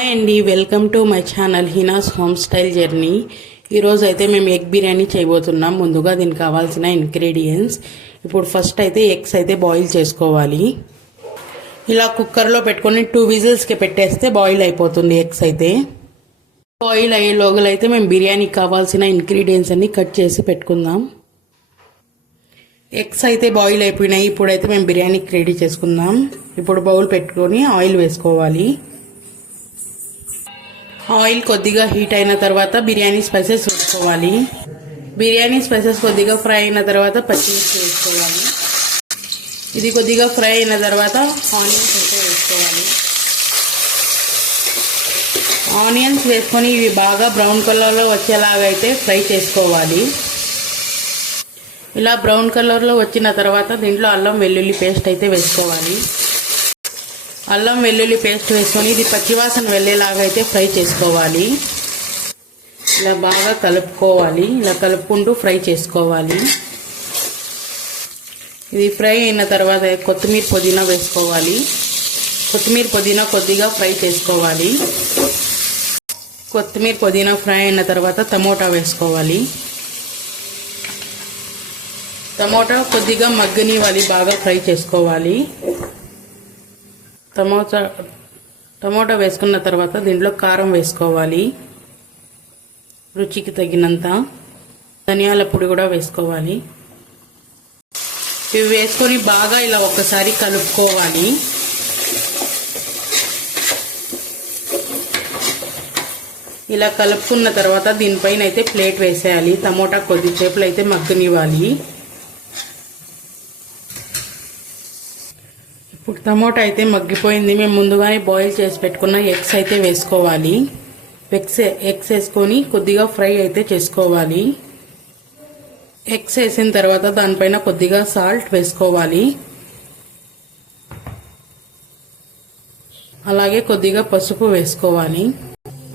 Hi అండి, welcome to my channel Hina's home style journey. ఈరోజు అయితే మేము ఎగ్ బిర్యానీ చేయబోతున్నాం. ముందుగా దీనికి కావాల్సిన ఇంగ్రీడియంట్స్. ఇప్పుడు ఫస్ట్ అయితే ఎగ్స్ అయితే బాయిల్ చేసుకోవాలి. ఇలా కుక్కర్లో పెట్టుకొని 2 విజిల్స్కి పెట్టేస్తే బాయిల్ అయిపోతుంది ఎగ్స్ అయితే. బాయిల్ అయ్యే లోగలు అయితే మేము బిర్యానీకి కావాల్సిన ఇంగ్రీడియంట్స్ అన్ని కట్ చేసి పెట్టుకుందాం. ఎగ్స్ అయితే బాయిల్ అయిపోయినాయి. ఇప్పుడైతే మేము బిర్యానీకి రెడీ చేసుకుందాం. ఇప్పుడు బౌల్ పెట్టుకొని ఆయిల్ వేసుకోవాలి. ఆయిల్ కొద్దిగా హీట్ అయిన తర్వాత బిర్యానీ స్పైసెస్ వేసుకోవాలి. బిర్యానీ స్పైసెస్ కొద్దిగా ఫ్రై అయిన తర్వాత పచ్చిమిర్చి వేసుకోవాలి. ఇది కొద్దిగా ఫ్రై అయిన తర్వాత ఆనియన్స్ అయితే వేసుకోవాలి. ఆనియన్స్ వేసుకొని ఇవి బాగా బ్రౌన్ కలర్లో వచ్చేలాగా అయితే ఫ్రై చేసుకోవాలి. ఇలా బ్రౌన్ కలర్లో వచ్చిన తర్వాత దీంట్లో అల్లం వెల్లుల్లి పేస్ట్ అయితే వేసుకోవాలి. అల్లం వెల్లుల్లి పేస్ట్ వేసుకొని ఇది పచ్చివాసన వెళ్ళేలాగా అయితే ఫ్రై చేసుకోవాలి. ఇలా బాగా కలుపుకోవాలి. ఇలా కలుపుకుంటూ ఫ్రై చేసుకోవాలి. ఇది ఫ్రై అయిన తర్వాత కొత్తిమీర పుదీనా వేసుకోవాలి. కొత్తిమీర పుదీనా కొద్దిగా ఫ్రై చేసుకోవాలి. కొత్తిమీర పుదీనా ఫ్రై అయిన తర్వాత టమోటా వేసుకోవాలి. టమోటా కొద్దిగా మగ్గనివ్వాలి, బాగా ఫ్రై చేసుకోవాలి. టమోటా వేసుకున్న తర్వాత దీంట్లో కారం వేసుకోవాలి. రుచికి తగినంత ధనియాల పొడి కూడా వేసుకోవాలి. ఇవి వేసుకొని బాగా ఇలా ఒక్కసారి కలుపుకోవాలి. ఇలా కలుపుకున్న తర్వాత దీనిపైన అయితే ప్లేట్ వేసేయాలి. టమోటా కొద్దిసేపులో అయితే మగ్గనివ్వాలి. ఇప్పుడు టమోటా అయితే మగ్గిపోయింది. మేము ముందుగానే బాయిల్ చేసి పెట్టుకున్న ఎగ్స్ అయితే వేసుకోవాలి. ఎగ్స్ వేసుకొని కొద్దిగా ఫ్రై అయితే చేసుకోవాలి. ఎగ్స్ వేసిన తర్వాత దానిపైన కొద్దిగా సాల్ట్ వేసుకోవాలి. అలాగే కొద్దిగా పసుపు వేసుకోవాలి.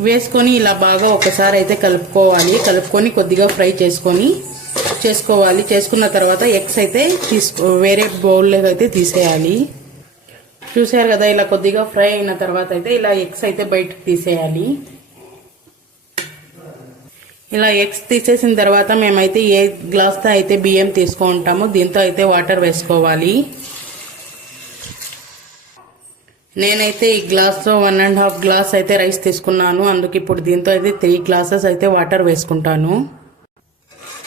వేసుకొని ఇలా బాగా ఒకసారి అయితే కలుపుకోవాలి. కలుపుకొని కొద్దిగా ఫ్రై చేసుకోవాలి. చేసుకున్న తర్వాత ఎగ్స్ అయితే వేరే బౌల్లో అయితే తీసేయాలి. చూసారు కదా, ఇలా కొద్దిగా ఫ్రై అయిన తర్వాత అయితే ఇలా ఎగ్స్ అయితే బయటకు తీసేయాలి. ఇలా ఎగ్స్ తీసేసిన తర్వాత మేమైతే ఏ గ్లాస్తో అయితే బియ్యం తీసుకుంటామో దీంతో అయితే వాటర్ వేసుకోవాలి. నేనైతే ఈ గ్లాస్తో 1.5 గ్లాస్ అయితే రైస్ తీసుకున్నాను. అందుకు ఇప్పుడు దీంతో అయితే 3 గ్లాసెస్ అయితే వాటర్ వేసుకుంటాను.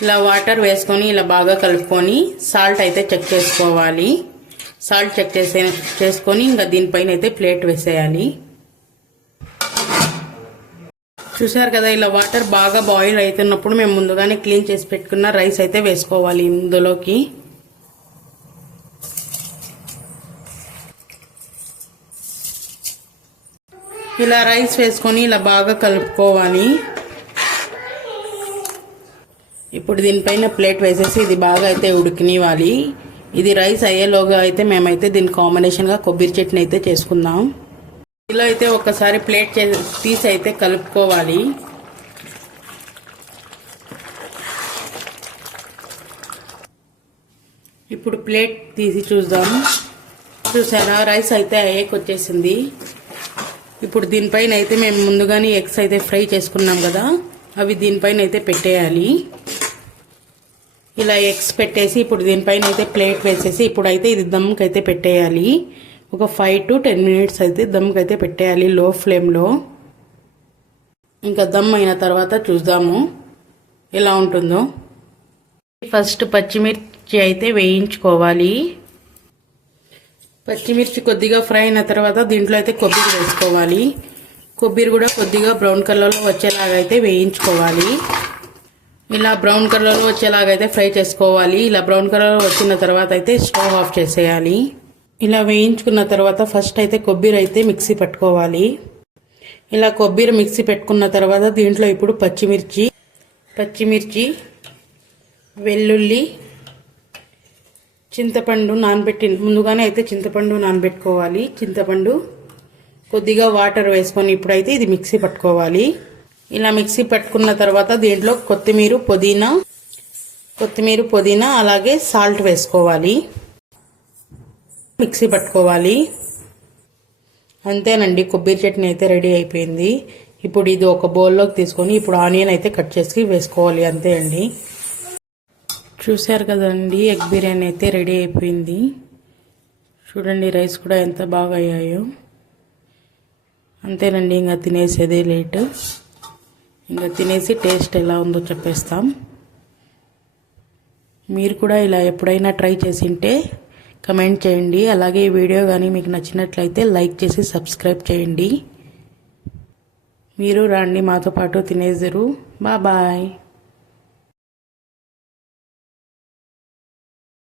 ఇలా వాటర్ వేసుకొని ఇలా బాగా కలుపుకొని సాల్ట్ అయితే చెక్ చేసుకోవాలి. సాల్ట్ చెక్ చేసుకొని ఇంకా దీనిపైన అయితే ప్లేట్ వేసేయాలి. చూసారు కదా, ఇలా వాటర్ బాగా బాయిల్ అవుతున్నప్పుడు మేము ముందుగానే క్లీన్ చేసి పెట్టుకున్న రైస్ అయితే వేసుకోవాలి ఇందులోకి. ఇలా రైస్ వేసుకొని ఇలా బాగా కలుపుకోవాలి. ఇప్పుడు దీనిపైన ప్లేట్ వేసేసి ఇది బాగా అయితే ఉడికినివ్వాలి. ఇది రైస్ అయ్యేలోగా అయితే మేమైతే దీని కాంబినేషన్గా కొబ్బరి చట్నీ అయితే చేసుకుందాం. ఇలా అయితే ఒకసారి ప్లేట్ తీసి అయితే కలుపుకోవాలి. ఇప్పుడు ప్లేట్ తీసి చూద్దాం. చూసారా, రైస్ అయితే అయ్యేకొచ్చేసింది. ఇప్పుడు దీనిపైన అయితే మేము ముందుగానే ఎగ్స్ అయితే ఫ్రై చేసుకున్నాం కదా, అవి దీనిపైన అయితే పెట్టేయాలి. ఇలా ఎగ్స్ పెట్టేసి ఇప్పుడు దీనిపైన అయితే ప్లేట్ వేసేసి ఇప్పుడైతే ఇది దమ్కి అయితే పెట్టేయాలి. ఒక 5 to 10 minutes అయితే దమ్కి అయితే పెట్టేయాలి లో ఫ్లేమ్లో. ఇంకా దమ్ అయిన తర్వాత చూద్దాము ఎలా ఉంటుందో. ఫస్ట్ పచ్చిమిర్చి అయితే వేయించుకోవాలి. పచ్చిమిర్చి కొద్దిగా ఫ్రై అయిన తర్వాత దీంట్లో అయితే కొబ్బరి వేసుకోవాలి. కొబ్బరి కూడా కొద్దిగా బ్రౌన్ కలర్లో వచ్చేలాగా అయితే వేయించుకోవాలి. ఇలా బ్రౌన్ కలర్లో వచ్చేలాగైతే ఫ్రై చేసుకోవాలి. ఇలా బ్రౌన్ కలర్ వచ్చిన తర్వాత అయితే స్టవ్ ఆఫ్ చేసేయాలి. ఇలా వేయించుకున్న తర్వాత ఫస్ట్ అయితే కొబ్బరి అయితే మిక్సీ పట్టుకోవాలి. ఇలా కొబ్బరి మిక్సీ పెట్టుకున్న తర్వాత దీంట్లో ఇప్పుడు పచ్చిమిర్చి, వెల్లుల్లి, చింతపండు ముందుగానే అయితే చింతపండు నానబెట్టుకోవాలి. చింతపండు కొద్దిగా వాటర్ వేసుకొని ఇప్పుడైతే ఇది మిక్సీ పట్టుకోవాలి. ఇలా మిక్సీ పట్టుకున్న తర్వాత దీంట్లో కొత్తిమీర పుదీనా అలాగే సాల్ట్ వేసుకోవాలి. మిక్సీ పట్టుకోవాలి. అంతేనండి, కొబ్బరి చట్నీ అయితే రెడీ అయిపోయింది. ఇప్పుడు ఇది ఒక బౌల్లోకి తీసుకొని ఇప్పుడు ఆనియన్ అయితే కట్ చేసి వేసుకోవాలి. అంతే అండి. చూశారు కదండి, ఎగ్ బిర్యానీ అయితే రెడీ అయిపోయింది. చూడండి రైస్ కూడా ఎంత బాగా అయ్యాయో. అంతేనండి, ఇంకా తినేసేదే లేట్. ఇంకా తినేసి టేస్ట్ ఎలా ఉందో చెప్పేస్తాం. మీరు కూడా ఇలా ఎప్పుడైనా ట్రై చేసింటే కమెంట్ చేయండి. అలాగే ఈ వీడియో కానీ మీకు నచ్చినట్లయితే లైక్ చేసి సబ్స్క్రైబ్ చేయండి. మీరు రండి మాతో పాటు తినేదురు. బాయ్.